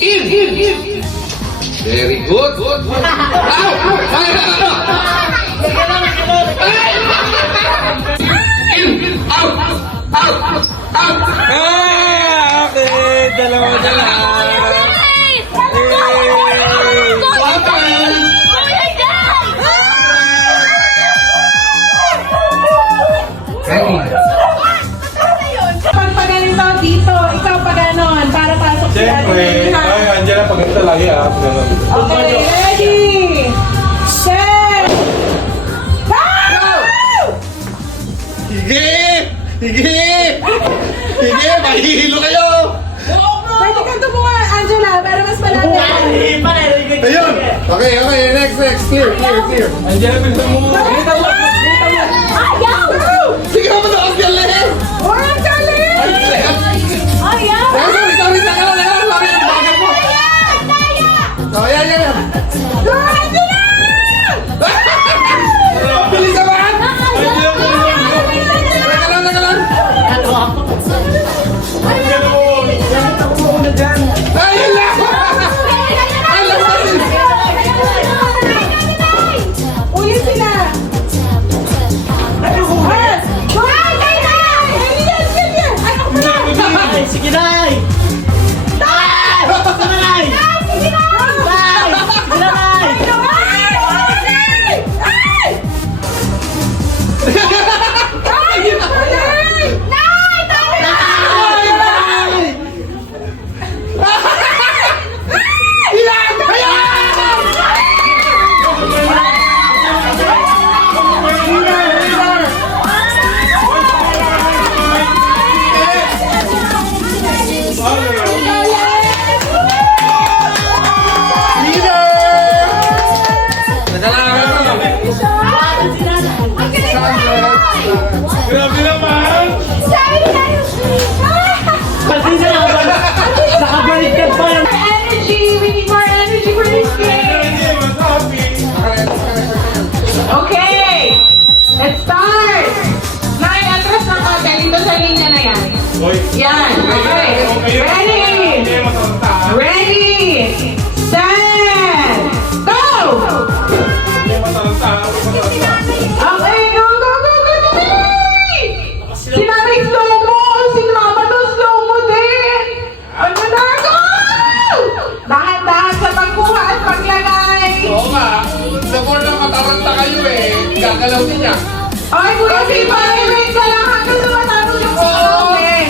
In! Very good. In! Out! Okay, dalawa. Pag ganito dito, ikaw pa ganon, para pasok si Siyempre, ay, Angela, pag ganito lagi pag ganun. Okay, ready, set, go! Sige, mahihilo kayo! Pwede ka tumuha, Angela, pero mas malapit. Ayun! Okay, next, clear. Angela, bilisan mo. Ayaw! Sige ka pa na, Angela! Oh, ang galing! Ayaw! Sorry, ka lang, bakit ang bagal mo? Oh, yan. Go, Angela! Bilis naman! Teka lang. Ayun lang! Ulit sila! Sige na! Grabe naman! Pati na nakabaliktad pa yung Energy! We need more energy for this game! Okay! Let's start! Nay, atras ng konti. Dito sa linya na yan. Yan. Okay. Ready! Set! Go! Okay, go! Si Nanay slow mo! Si Mama to slow mo din! Ano na? Go! Dahan-dahan sa pagkuha at paglagay! Oo nga, the more na mataranta kayo gagalaw din niya. Okay, Kuya Pipa, wait ka lang hanggang sa matapos yung okay.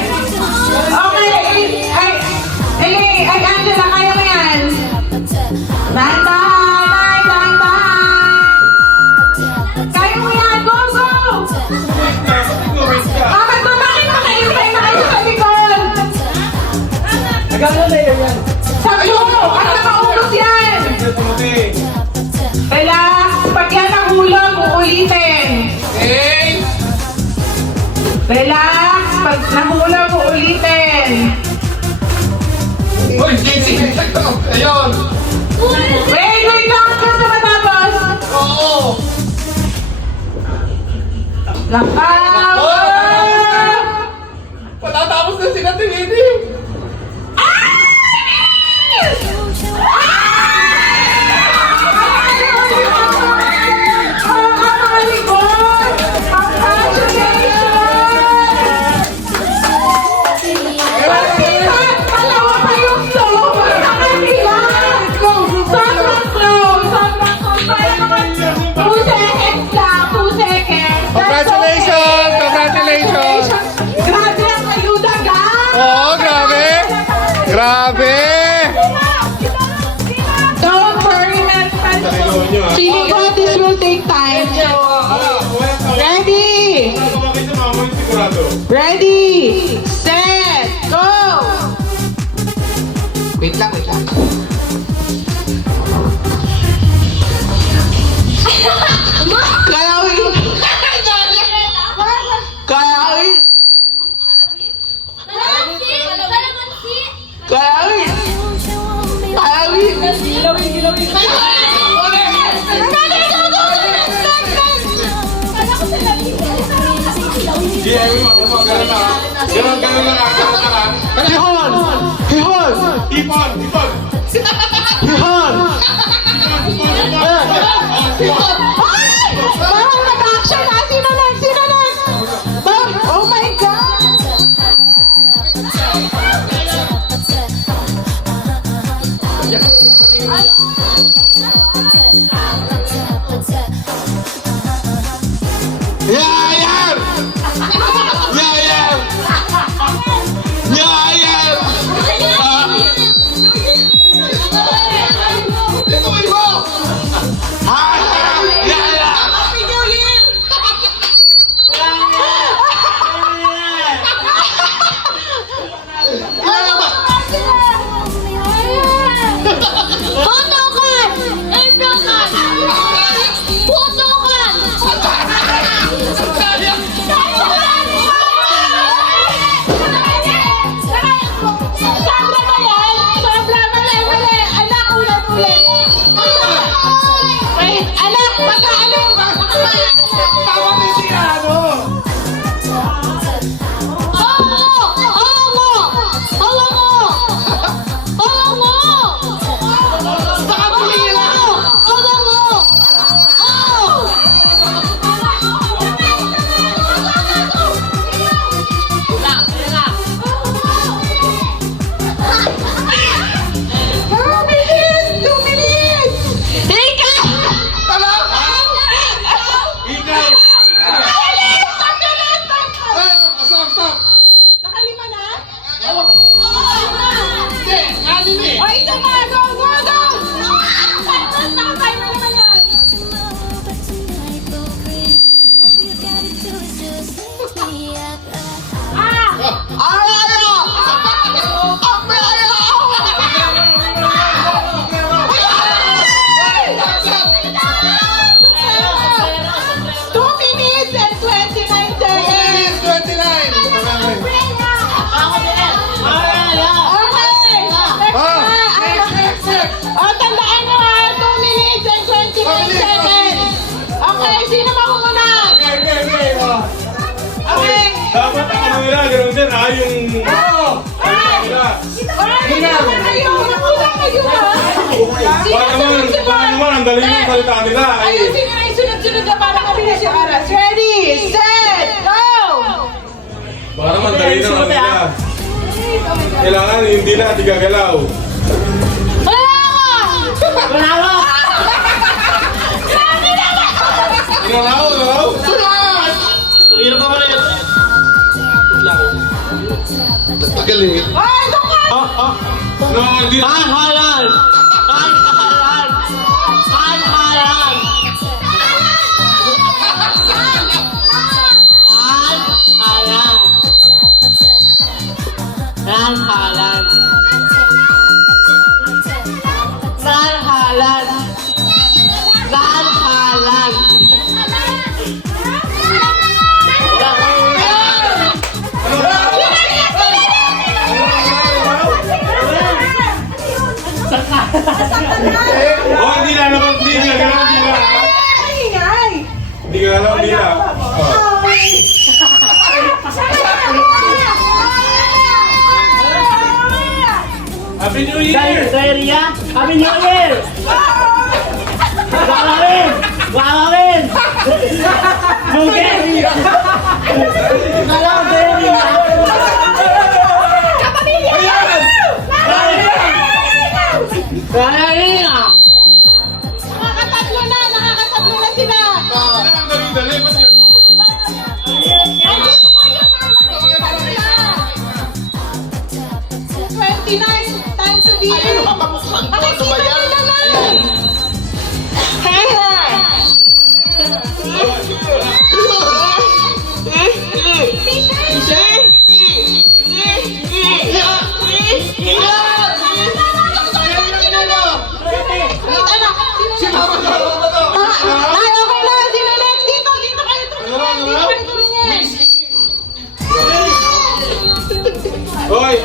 Ay, Angela, kaya mo yan. Dahan-dahan. Kaya mo yan, go! Bakit mo kayo sa likod? nagano na yan. Sakto! At nakaulog yan! Relax! Pag yan nahulog, uulitin. Okay? Relax! Pag nahulog, uulitin. Uy, sige. Ayun! Wait lang! Hanggang sa matapos. Oo! Lakas! Patatapos na sila Tiniti! Congratulations! Grabe ang ayuda, guys! Oo, grabe! Grabe! Don't worry, man. Feeling ko this will take time. Ready! Ready! Set! Go! Wait lang. Kalawin! Kalawin! Kalawin! Kalawin! Ganun na. Hihon! Ipon! Ipon! Hihon! Ay! Bang, nag-action na! Sino next? Sino next? Bang! Oh my God! Yayar! Yayar! Yayar! Ito mo! Yayar! Happy New Year! Putukan! Iplukan! Putukan! Sobra mali! Sobra mali! Anak, ulit! Wait, anak, magkaano? Tama na si ano! Ikaw! Stop! Stop! Nakalima na? Hindi! Anin eh! O, isa pa! Go! Nakatimer naman yan! Two minutes and 29 seconds! 29! Next! O, tandaan nyo ha! 2 minutes and 29 seconds! Okay, sino makuuna? Okay! Okay! Dapat ang ano nila, gano'n din ha, yung... nila. Kayo! Nakuha kayo ha! Baka naman, ang galing yung salita nila. Ayusin nyo na yung sunod-sunod na para kami na siya oras. Ready, set, go! Baka naman, galing na lang nila. Kailangan yung dila at igagalaw. Manalo! Inalaw! Puliro pa ulit. Magaling! Ay, ito ka! No, hindi. Kahalan! Kahalan! Kahalan! Kahalan! Kahalan! Kahalan! Kahalan! Oh, hindi na naman, hindi na galaw, hindi na. Ingay! Hindi ka galaw, hindi na. Happy New Year! Diarrhea! Happy New Year! Wawawin! Wawawin! Mungkin! Kalau diarrhea! Ayan! Diarrhea! Nakakatatlo na sila! Dali, ba't yun? Andito po yung 29 time to be here. Nakikita nila na! Ay, okay na. Sino next? Dito kayo tumingin. Dito kayo tumingin. Hoy!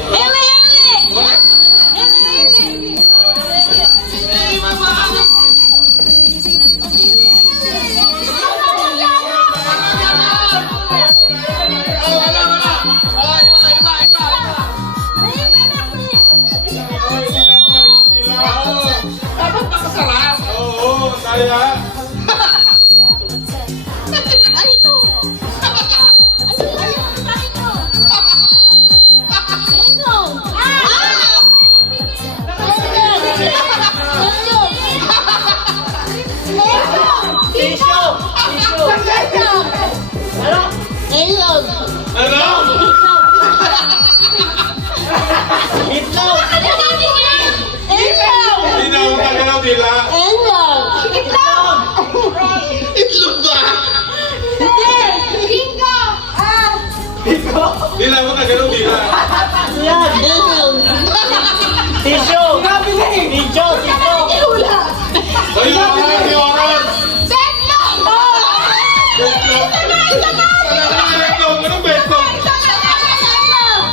Dapat makasarap. Oo, kaya. Ay, ito. Ayun, bakit ito? Ito. Tissue! Tissue! Ilog. Ano? Itlog! Hindi na ako magagalaw nila. Itlog ba? Hindi na ako magagalaw nila. Yan! Tissue! Tissue! Tissue! Ay, may oras. Betlog! Anong betlog?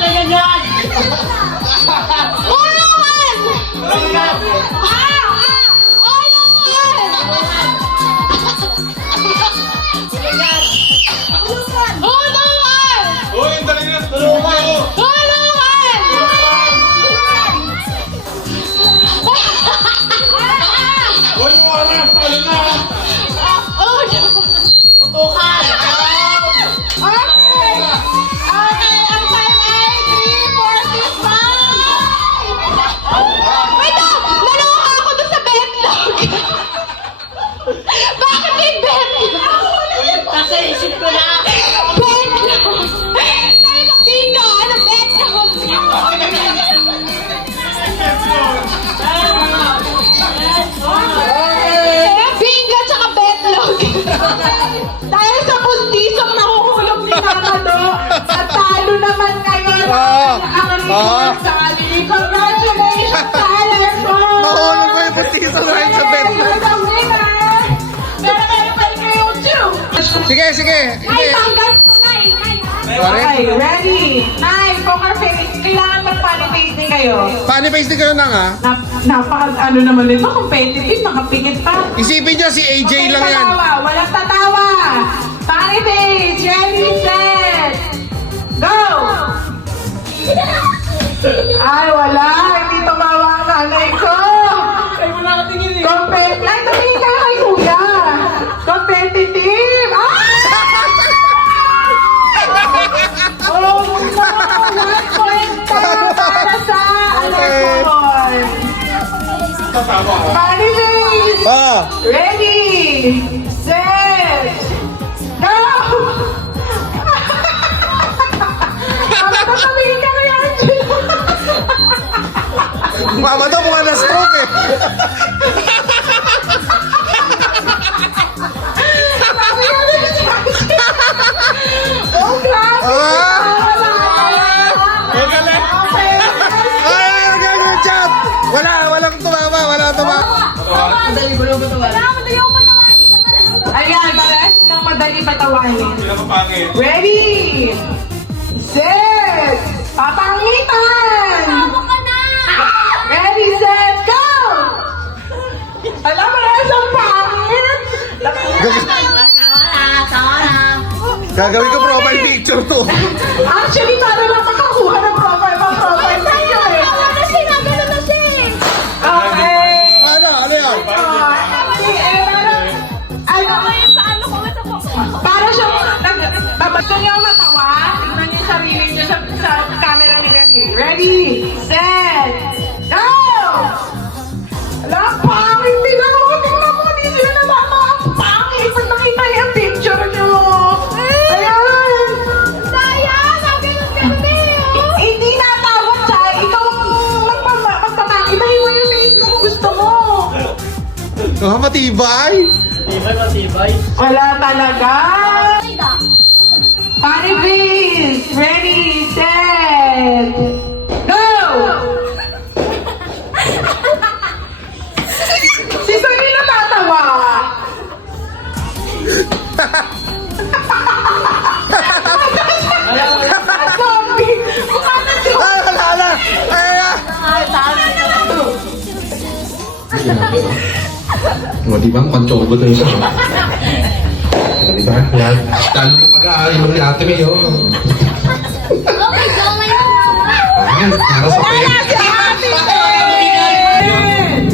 Ganyan! Uy, dali na. Tulungan. Uy, yung oras. Ano na? Putukan! Bakit may betlog? Kasi isip ko na! Betlog! Sabi ko, Bingo, ano betlog? Bingo tsaka betlog. Dahil sa pustisong nakukulong ni Mama Do, at talo naman ngayon ang reward sa kanili. Congratulations sa Alerco! Mahulog ko yung pustiso na rin sa bed. You're the winner! Pero meron pa rin kayo two. Sige, sige. Ay, tanggal ko na eh. Okay, ready? Nine, poker face. Kailangan mag-funny face din kayo. Funny face din kayo nang ha? Napaka, ano naman nito, competitive, nakapikit pa. Isipin nyo si AJ Okay, lang yan. tatawa. Walang tatawa. Funny face. Ready, set. Go! Ay, wala. Hindi tumawa ang nanay ko. Kayo mo nakatingin eh! Ay, tumingin ka kay kuya. Competitive. Ah! Oh, no. 1 point para sa Alercon. Kasama ako. Funny face. Ready, set, go! Tumingin ka kay Angelo. Mama daw, mukha na stroke eh. Sabi nga na si Angelo. Oh, grabe. Ay, galing. Okay. Ay, gagawin chat. Walang tumama, walang tumama. Ayan, parehas lang madali patawanin. Hindi na mapangit. Ready, set, papangitan! Ready, set, go! Alam mo na sa pangit? Gagawin ko profile picture to. Actually, para lang makakuha ng profile picture eh. Okay. Ano yan? Para siya, babagto niyo ang matawa, tignan niyo yung sarili niyo sa camera ni Becky. Ready, set, go! Alam, pangit nila mo, tingnan mo, hindi sila namama. Pangit, pag nakita niya ang picture niyo. Ayan. Hindi natawag siya, ikaw ang magpapakita mo yung face mo kung gusto mo. Matibay. Matibay! Wala talaga. Funny face! Ready, set, go! Si Sonny natatawa. Zombie! Mukha na zombie! Ay, wala na. O, di ba? Mukhang chocolate na isa. O, di ba? Yan. Lalo na pag-aari mo ni Ate May, oh. Ay, para sa pera. Si Ate May!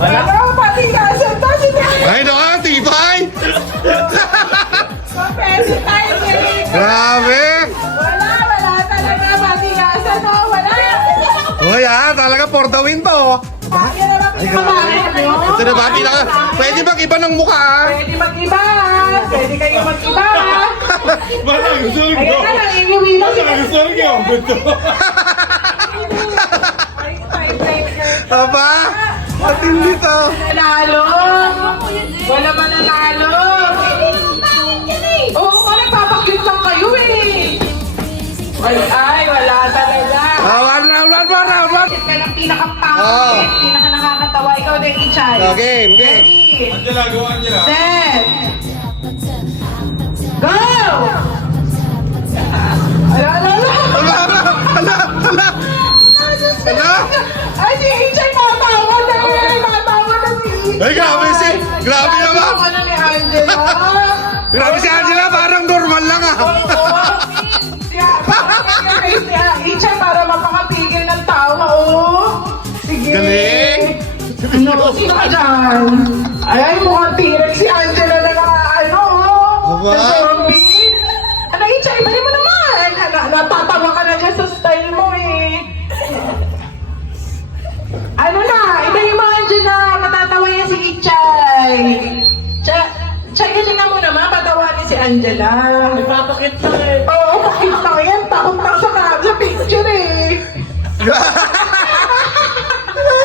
Ano, patigasan to si Daddy. Ay, no, tibay! Pwede tayo, Derek. Grabe! Wala talaga patigasan to. Wala. Uy, talaga for the win to. Bakit na lang pinakabahan mo? Ito na ba, pinaka... Pwede mag-iba ng mukha, Pwede mag-iba. Pwede kayo mag-iba. Baka gusto rin Ayan ko. na lang, inuwi mo si Baka gusto rin ko. Gusto. Aba, matindi to. Nanalo. Wala ba nanalo? Oo, nagpapakyut lang kayo eh. Ay, wala talaga. Wag. Bakit ka ng pinaka-pangit, pinaka-nakakatawa? Ikaw din, Ichay. Game. Ready, Angela, go Angela. set, go! Ala. Ala. Ay, si Ichay matawa na eh. Matawa na si Ichay. Ay, grabe naman. Ano ni Angela? Grabe si Angela, parang normal lang Ichay para mapakapigil ng tawa, oh. Sige. Galing. Ano, sino ka dyan? Ay, mukhang T-Rex si Angela na oh. Aba. Na zombie. Ano, Ichay, bali mo naman. Natatawa ka na dyan sa style mo, eh. Ano na, iba yung mga dyan na matatawa yan si Ichay. Chay, tingnan mo naman, patawanin si Angela. Ipapakit lang eh. Oo, pakita ko yan. Takot na sa picture eh.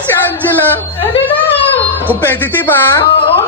si Angela. Ano na? Competitive, Oo,